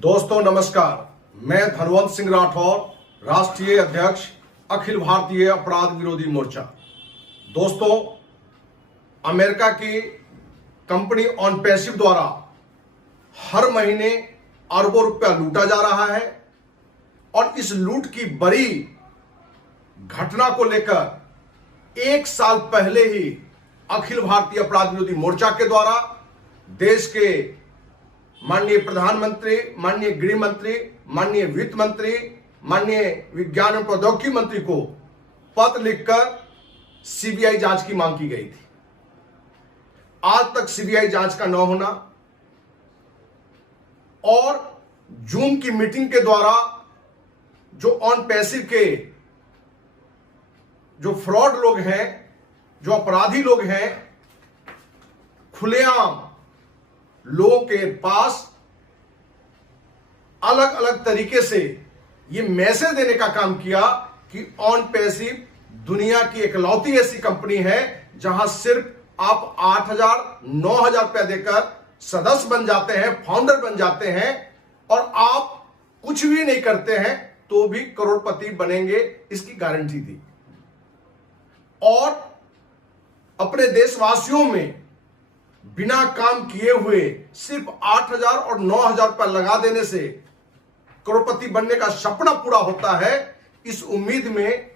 दोस्तों नमस्कार, मैं धनवंत सिंह राठौर, राष्ट्रीय अध्यक्ष अखिल भारतीय अपराध विरोधी मोर्चा। दोस्तों, अमेरिका की कंपनी ऑनपैसिव द्वारा हर महीने अरबों रुपया लूटा जा रहा है और इस लूट की बड़ी घटना को लेकर एक साल पहले ही अखिल भारतीय अपराध विरोधी मोर्चा के द्वारा देश के माननीय प्रधानमंत्री, माननीय गृह मंत्री, माननीय वित्त मंत्री, माननीय विज्ञान एवं प्रौद्योगिकी मंत्री को पत्र लिखकर सीबीआई जांच की मांग की गई थी। आज तक सीबीआई जांच का न होना और जूम की मीटिंग के द्वारा जो ऑनपैसिव के जो फ्रॉड लोग हैं, जो अपराधी लोग हैं, खुलेआम लोगों के पास अलग अलग तरीके से यह मैसेज देने का काम किया कि ऑनपैसिव दुनिया की इकलौती ऐसी कंपनी है जहां सिर्फ आप 8,000 9,000 रुपया देकर सदस्य बन जाते हैं, फाउंडर बन जाते हैं और आप कुछ भी नहीं करते हैं तो भी करोड़पति बनेंगे, इसकी गारंटी दी। और अपने देशवासियों में बिना काम किए हुए सिर्फ 8,000 और 9,000 रुपया लगा देने से करोड़पति बनने का सपना पूरा होता है। इस उम्मीद में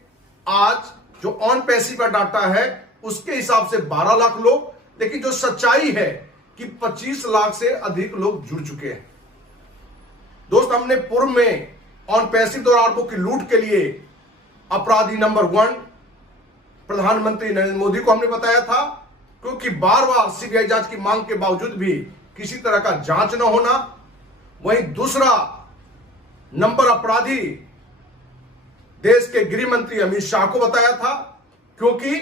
आज जो ऑनपैसिव का डाटा है उसके हिसाब से 12 लाख लोग, लेकिन जो सच्चाई है कि 25 लाख से अधिक लोग जुड़ चुके हैं। दोस्त, हमने पूर्व में ऑनपैसिव द्वारा अरबों की लूट के लिए अपराधी नंबर 1 प्रधानमंत्री नरेंद्र मोदी को हमने बताया था, क्योंकि बार बार सीबीआई जांच की मांग के बावजूद भी किसी तरह का जांच न होना। वहीं दूसरा नंबर अपराधी देश के गृह मंत्री अमित शाह को बताया था, क्योंकि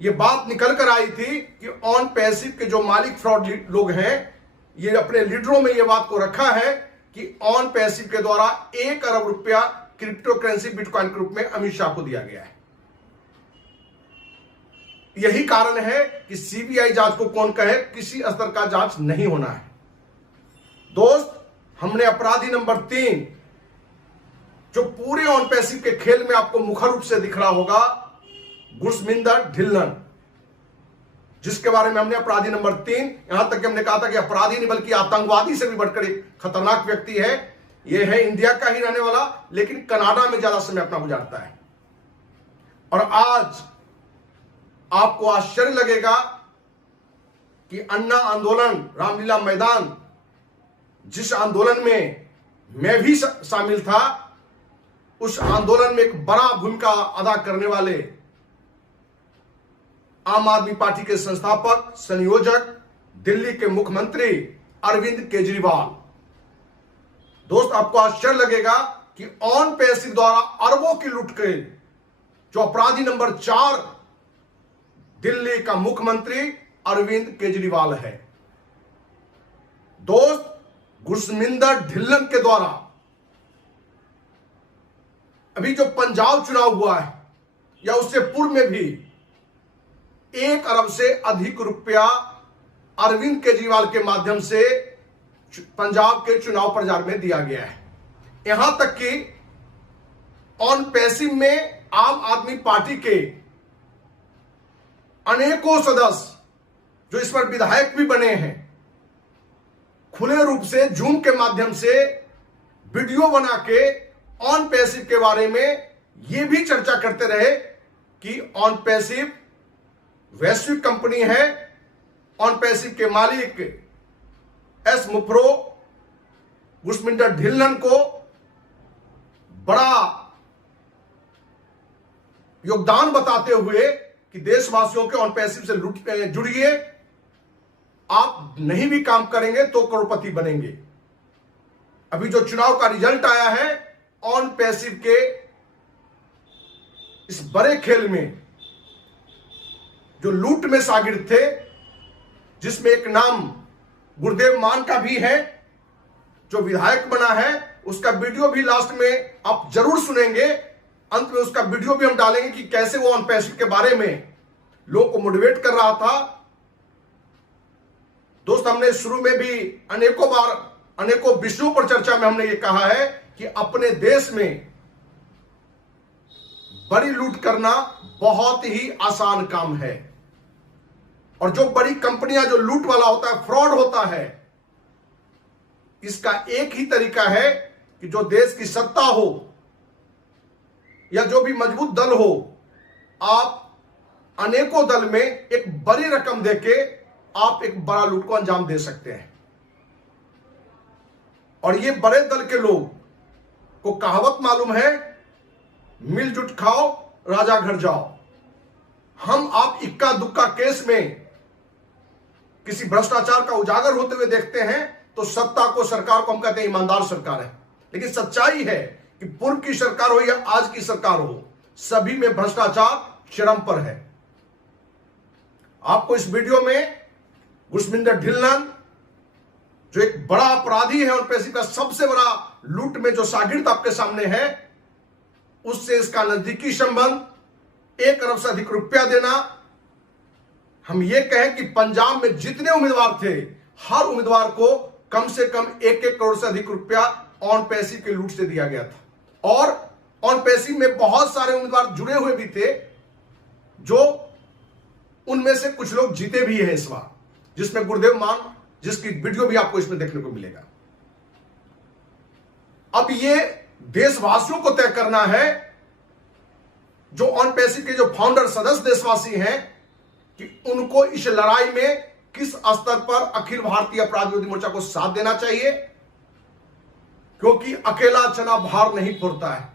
यह बात निकल कर आई थी कि ऑनपैसिव के जो मालिक फ्रॉड लोग हैं, ये अपने लीडरों में यह बात को रखा है कि ऑनपैसिव के द्वारा 1 अरब रुपया क्रिप्टो करेंसी बिटकॉइन के रूप में अमित शाह को दिया गया है। यही कारण है कि सीबीआई जांच को कौन कहे, किसी स्तर का जांच नहीं होना है। दोस्त, हमने अपराधी नंबर 3 जो पूरे ऑनपैसिव के खेल में आपको मुखर रूप से दिख रहा होगा, गुरमिंदर ढिल्लन, जिसके बारे में हमने अपराधी नंबर 3 यहां तक कि हमने कहा था कि अपराधी नहीं बल्कि आतंकवादी से भी बढ़कर एक खतरनाक व्यक्ति है। यह है इंडिया का ही रहने वाला, लेकिन कनाडा में ज्यादा समय अपना गुजारता है। और आज आपको आश्चर्य लगेगा कि अन्ना आंदोलन, रामलीला मैदान, जिस आंदोलन में मैं भी शामिल था, उस आंदोलन में एक बड़ा भूमिका अदा करने वाले आम आदमी पार्टी के संस्थापक, संयोजक, दिल्ली के मुख्यमंत्री अरविंद केजरीवाल। दोस्त, आपको आश्चर्य लगेगा कि ऑनपैसिव द्वारा अरबों की लूट के जो अपराधी नंबर 4 दिल्ली का मुख्यमंत्री अरविंद केजरीवाल है। दोस्त, गुरमिंदर ढिल्लन के द्वारा अभी जो पंजाब चुनाव हुआ है या उससे पूर्व में भी 1 अरब से अधिक रुपया अरविंद केजरीवाल के माध्यम से पंजाब के चुनाव प्रचार में दिया गया है। यहां तक कि ऑनपैसिव में आम आदमी पार्टी के अनेकों सदस्य जो इस पर विधायक भी बने हैं, खुले रूप से जूम के माध्यम से वीडियो बना के ऑनपैसिव के बारे में यह भी चर्चा करते रहे कि ऑनपैसिव वैश्विक कंपनी है। ऑनपैसिव के मालिक एस मुफ्रो गुरमिंदर ढिल्लन को बड़ा योगदान बताते हुए कि देशवासियों के ऑनपैसिव से जुड़िए, आप नहीं भी काम करेंगे तो करोड़पति बनेंगे। अभी जो चुनाव का रिजल्ट आया है, ऑनपैसिव के इस बड़े खेल में जो लूट में शागिर्द थे, जिसमें एक नाम गुरदेव मान का भी है जो विधायक बना है, उसका वीडियो भी लास्ट में आप जरूर सुनेंगे। अंत में उसका वीडियो भी हम डालेंगे कि कैसे वो ऑनपैसिव के बारे में लोगों को मोटिवेट कर रहा था। दोस्त, हमने शुरू में भी अनेकों बार अनेकों विषयों पर चर्चा में हमने ये कहा है कि अपने देश में बड़ी लूट करना बहुत ही आसान काम है, और जो बड़ी कंपनियां जो लूट वाला होता है, फ्रॉड होता है, इसका एक ही तरीका है कि जो देश की सत्ता हो या जो भी मजबूत दल हो, आप अनेकों दल में एक बड़ी रकम देके आप एक बड़ा लूट को अंजाम दे सकते हैं। और ये बड़े दल के लोग को कहावत मालूम है, मिलजुट खाओ राजा घर जाओ। हम आप इक्का दुक्का केस में किसी भ्रष्टाचार का उजागर होते हुए देखते हैं तो सत्ता को, सरकार को हम कहते हैं ईमानदार सरकार है, लेकिन सच्चाई है कि पूर्व की सरकार हो या आज की सरकार हो, सभी में भ्रष्टाचार चरम पर है। आपको इस वीडियो में गुरमिंदर ढिल्लन, जो एक बड़ा अपराधी है और पैसे का सबसे बड़ा लूट में जो शागिर्द आपके सामने है, उससे इसका नजदीकी संबंध, 1 अरब से अधिक रुपया देना। हम ये कहें कि पंजाब में जितने उम्मीदवार थे, हर उम्मीदवार को कम से कम 1-1 करोड़ से अधिक रुपया ऑन पैसिव के लूट से दिया गया था। और ऑन पैसिव में बहुत सारे उम्मीदवार जुड़े हुए भी थे, जो उनमें से कुछ लोग जीते भी हैं इस बार, जिसमें गुरुदेव मान, जिसकी वीडियो भी आपको इसमें देखने को मिलेगा। अब ये देशवासियों को तय करना है, जो ऑन पैसिव के जो फाउंडर सदस्य देशवासी हैं, कि उनको इस लड़ाई में किस स्तर पर अखिल भारतीय अपराध विरोधी मोर्चा को साथ देना चाहिए, क्योंकि अकेला चना भार नहीं फोड़ता है।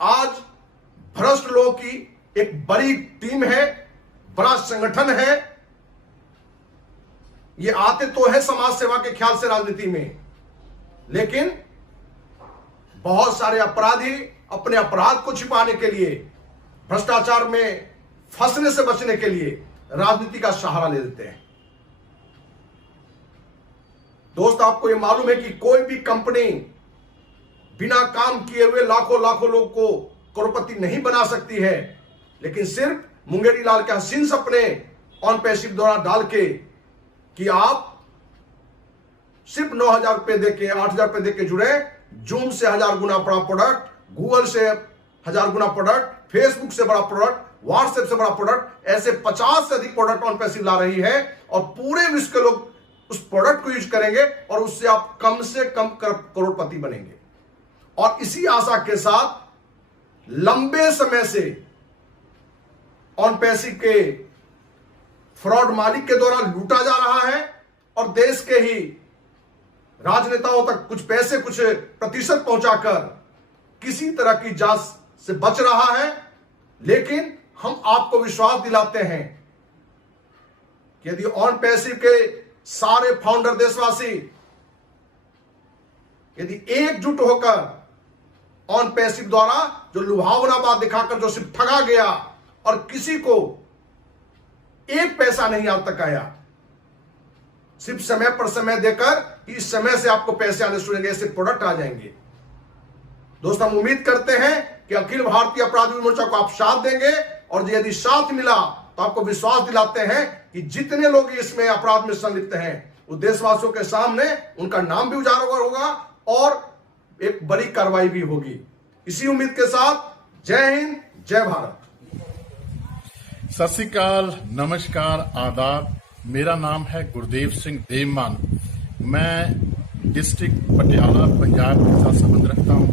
आज भ्रष्ट लोगों की एक बड़ी टीम है, बड़ा संगठन है। ये आते तो है समाज सेवा के ख्याल से राजनीति में, लेकिन बहुत सारे अपराधी अपने अपराध को छिपाने के लिए, भ्रष्टाचार में फंसने से बचने के लिए राजनीति का सहारा ले लेते हैं। दोस्त, आपको यह मालूम है कि कोई भी कंपनी बिना काम किए हुए लाखों लाखों लोग को करोड़पति नहीं बना सकती है, लेकिन सिर्फ मुंगेरी लाल के हसीन सपने ऑन पैसिव द्वारा डाल के कि आप सिर्फ 9,000 रुपए देके, 8,000 रुपए देके जुड़े, जूम से 1000 गुना बड़ा प्रोडक्ट, गूगल से 1000 गुना प्रोडक्ट, फेसबुक से बड़ा प्रोडक्ट, व्हाट्सएप से बड़ा प्रोडक्ट, ऐसे 50 से अधिक प्रोडक्ट ऑन पैसिव ला रही है, और पूरे विश्व के लोग उस प्रोडक्ट को यूज करेंगे और उससे आप कम से कम करोड़पति बनेंगे। और इसी आशा के साथ लंबे समय से ऑन पैसिव के फ्रॉड मालिक के द्वारा लूटा जा रहा है, और देश के ही राजनेताओं तक कुछ पैसे, कुछ प्रतिशत पहुंचाकर किसी तरह की जांच से बच रहा है। लेकिन हम आपको विश्वास दिलाते हैं कि यदि ऑन पैसिव के सारे फाउंडर देशवासी यदि एकजुट होकर ऑन पैसिव द्वारा जो लुभावना बात दिखाकर जो सिर्फ ठगा गया और किसी को एक पैसा नहीं आज तक आया, सिर्फ समय पर समय देकर कि इस समय से आपको पैसे आने शुरू होंगे, ऐसे प्रोडक्ट आ जाएंगे। दोस्तों, हम उम्मीद करते हैं कि अखिल भारतीय अपराध विरोधी मोर्चा को आप साथ देंगे, और यदि साथ मिला तो आपको विश्वास दिलाते हैं कि जितने लोग इसमें अपराध में संलिप्त हैं, वो देशवासियों के सामने उनका नाम भी उजागर होगा और एक बड़ी कार्रवाई भी होगी। इसी उम्मीद के साथ जय हिंद, जय भारत। सत श्री अकाल, नमस्कार, आदाब। मेरा नाम है गुरदेव सिंह देवमान। मैं डिस्ट्रिक्ट पटियाला, पंजाब के साथ संबंध रखता हूँ,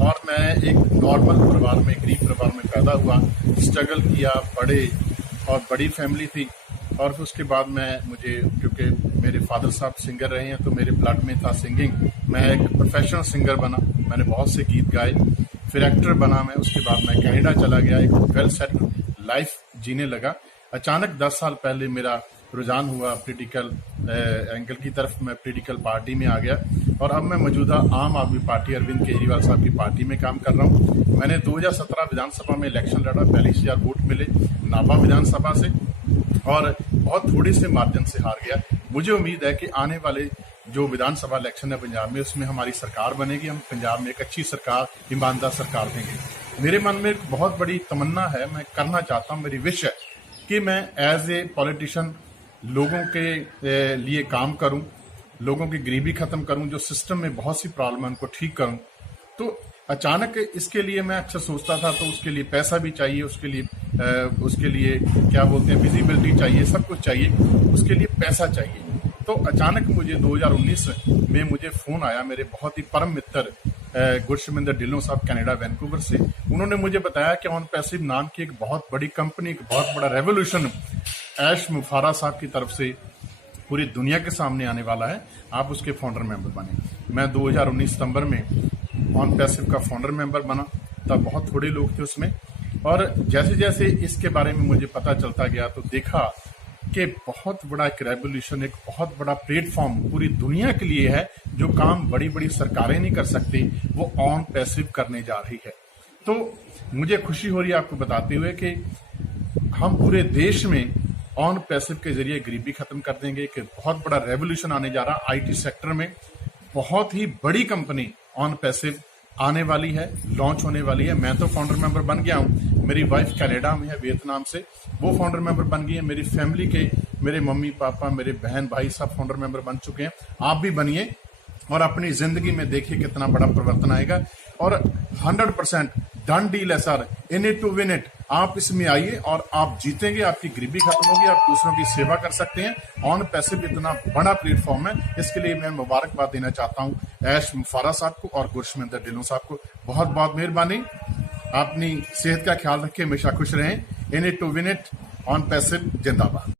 और मैं एक नॉर्मल परिवार में, गरीब परिवार में पैदा हुआ, स्ट्रगल किया, बड़े और बड़ी फैमिली थी। और फिर उसके बाद मुझे क्योंकि मेरे फादर साहब सिंगर रहे हैं, तो मेरे ब्लड में था सिंगिंग। मैं एक प्रोफेशनल सिंगर बना, मैंने बहुत से गीत गाए, फिर एक्टर बना मैं। उसके बाद मैं कनाडा चला गया, एक वेल सेट लाइफ जीने लगा। अचानक 10 साल पहले मेरा रुझान हुआ पॉलिटिकल एंगल की तरफ। मैं पॉलिटिकल पार्टी में आ गया, और अब मैं मौजूदा आम आदमी पार्टी, अरविंद केजरीवाल साहब की पार्टी में काम कर रहा हूँ। मैंने 2017 विधानसभा में इलेक्शन लड़ा, 42,000 वोट मिले नाभा विधानसभा से, और बहुत थोड़े से मार्जिन से हार गया। मुझे उम्मीद है कि आने वाले जो विधानसभा इलेक्शन है पंजाब में, उसमें हमारी सरकार बनेगी। हम पंजाब में एक अच्छी सरकार, ईमानदार सरकार देंगे। मेरे मन में एक बहुत बड़ी तमन्ना है, मैं करना चाहता हूँ, मेरी विश है कि मैं एज ए पॉलिटिशियन लोगों के लिए काम करूं, लोगों की गरीबी खत्म करूं, जो सिस्टम में बहुत सी प्रॉब्लम है उनको ठीक करूं। तो अचानक इसके लिए मैं अक्सर सोचता था, तो उसके लिए पैसा भी चाहिए, उसके लिए क्या बोलते हैं, विजिबिलिटी चाहिए, सब कुछ चाहिए, उसके लिए पैसा चाहिए। तो अचानक मुझे 2019 में मुझे फोन आया मेरे बहुत ही परम मित्र गुरशमिंदर ढिल्लों साहब, कनाडा वैंकूवर से। उन्होंने मुझे बताया कि ऑन पैसिव नाम की एक बहुत बड़ी कंपनी, एक बहुत बड़ा रेवोल्यूशन ऐश मुफारा साहब की तरफ से पूरी दुनिया के सामने आने वाला है, आप उसके फाउंडर मेंबर बने। मैं 2019 सितंबर में ऑन पैसिव का फाउंडर मेंबर बना। तब बहुत थोड़े लोग थे उसमें, और जैसे जैसे इसके बारे में मुझे पता चलता गया तो देखा कि बहुत बड़ा एक रेवोल्यूशन, एक बहुत बड़ा प्लेटफॉर्म पूरी दुनिया के लिए है। जो काम बड़ी बड़ी सरकारें नहीं कर सकती, वो ऑन पैसिव करने जा रही है। तो मुझे खुशी हो रही है आपको बताते हुए कि हम पूरे देश में ऑन पैसिव के जरिए गरीबी खत्म कर देंगे। कि बहुत बड़ा रेवोल्यूशन आने जा रहा, आईटी सेक्टर में बहुत ही बड़ी कंपनी ऑन पैसिव आने वाली है, लॉन्च होने वाली है। मैं तो फाउंडर मेंबर बन गया हूं, मेरी वाइफ कनाडा में है, वियतनाम से, वो फाउंडर मेंबर बन गई है। मेरी फैमिली के, मेरे मम्मी पापा, मेरे बहन भाई सब फाउंडर मेंबर बन चुके हैं। आप भी बनिए और अपनी जिंदगी में देखिए कितना बड़ा परिवर्तन आएगा। और 100% डन डील है sir, in it to win it. आप इसमें आइए और आप जीतेंगे, आपकी गरीबी खत्म होगी, आप दूसरों की सेवा कर सकते हैं। ऑन पैसिव इतना बड़ा प्लेटफॉर्म है, इसके लिए मैं मुबारकबाद देना चाहता हूं ऐश मुफारा साहब को और गुरशमिंदर ढिल्लों साहब को। बहुत बहुत मेहरबानी। अपनी सेहत का ख्याल रखें, हमेशा खुश रहें। In it to win it, on passive जिंदाबाद।